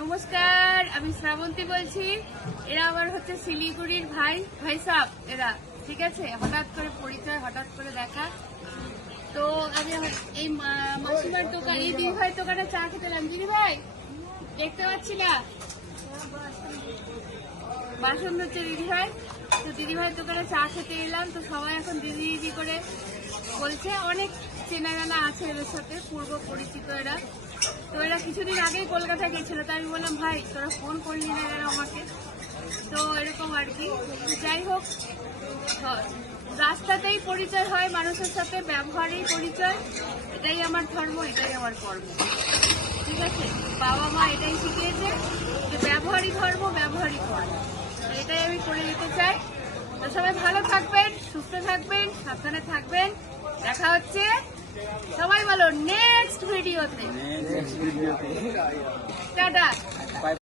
নমস্কার, আমি শ্রাবন্তী বলছি। এরা আবার হচ্ছে শিলিগুড়ির ভাই সাহেব এরা, ঠিক আছে। হঠাৎ করে পরিচয়, হঠাৎ করে দেখা। তো আমি এই মাসিমার দোকান, এই দিদিভাইয়ের দোকানে চা খেতে এলাম। দিদিভাই দেখতে পাচ্ছি না, বাসন হচ্ছে দিদিভাই। তো দিদিভাইয়ের দোকানে চা খেতে এলাম। তো সবাই এখন দিদি দিদি করে বলছে, অনেক চেনা জানা আছে এদের সাথে, পূর্ব পরিচিত এরা। তো এরা কিছুদিন আগেই কলকাতা গেছিল। তো আমি বললাম, ভাই তোরা ফোন করলি না এরা আমাকে। তো এরকম আর কি। যাই হোক, রাস্তাতেই পরিচয় হয় মানুষের সাথে, ব্যবহারেই পরিচয়। এটাই আমার ধর্ম, এটাই আমার কর্ম, ঠিক আছে। বাবা মা এটাই শিখিয়েছে যে ব্যবহারই ধর্ম, ব্যবহারই কর্ম। এটাই আমি করে দিতে চাই। তো সবাই ভালো থাকবেন, সুস্থ থাকবেন, সাবধানে থাকবেন। দেখা হচ্ছে, সবাই বলো, নেক্সট ভিডিওতে। টাটা।